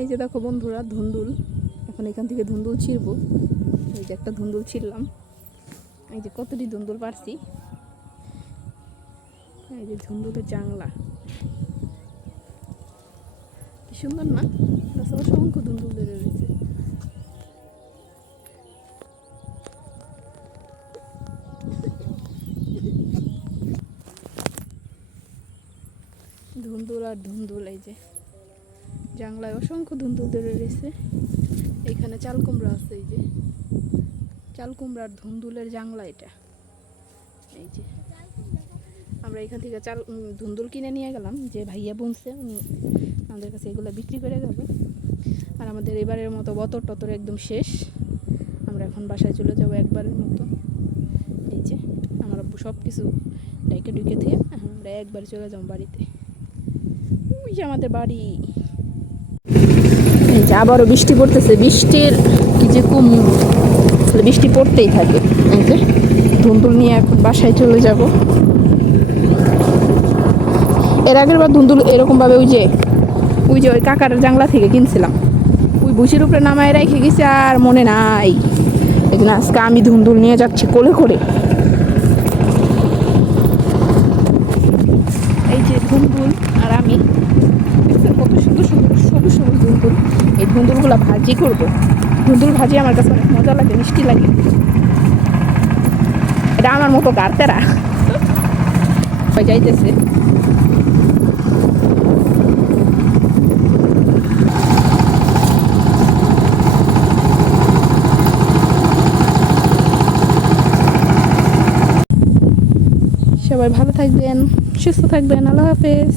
এই যে দেখো বন্ধুরা ধুন্দুল, এখন এখান থেকে ধুন্দুল ছিঁড়বো। এই যে একটা ধুন্দুল ছিঁড়লাম, এই যে কতটি ধুন্দুল পারছি। এই যে ধুন্দুলের জাংলা, কি সুন্দর না? অসংখ্য ধুন্দুল ধরে রয়েছে। ধুন্দুল আর ধুন্দুল, এই যে জাংলায় অসংখ্য ধুন্দুল ধরে রয়েছে। এখানে চাল কুমড়া আছে, এই যে চাল কুমড়ার ধুন্দুলের জাংলা এটা। এই যে আমরা এখান থেকে ধুন্দুল কিনে নিয়ে গেলাম, যে ভাইয়া বুনছে উনি আমাদের কাছে এগুলো বিক্রি করে যাবে। আর আমাদের এবারের মতো বতর টতর একদম শেষ, আমরা এখন বাসায় চলে যাব একবারের মতো। এই যে আমার আব্বু সব কিছু ডাইকে ডুকে দিয়ে আমরা একবার চলে যাব বাড়িতে। ওই যে আমাদের বাড়ি। এই যে আবারও বৃষ্টি পড়তেছে, বৃষ্টির কি যে কম, বৃষ্টি পড়তেই থাকে। এই যে ধুন্দুল নিয়ে এখন বাসায় চলে যাব। এর আগের বার ধুন্দুল এরকম ভাবে ওই যে ওই কাকার জাংলা থেকে কিনছিলাম, ওই বুসির উপরে নামায় রেখে গেছি, আর মনে নাই। এই জন্য আজকে আমি ধুন্দুল নিয়ে যাচ্ছি কোলে করে। এই যে ধুন্দুল আর আমি, কত সুন্দর সুন্দর সবুজ সবুজ ধুন্দুল। এই ধুন্দুলগুলো ভাজি করবো। ধুন্দুল ভাজি আমার কাছে অনেক মজা লাগে, মিষ্টি লাগে। এটা আমার মতো গাড়তেরা যাইতেছে। সবাই ভালো থাকবেন, সুস্থ থাকবেন। আল্লাহ হাফেজ।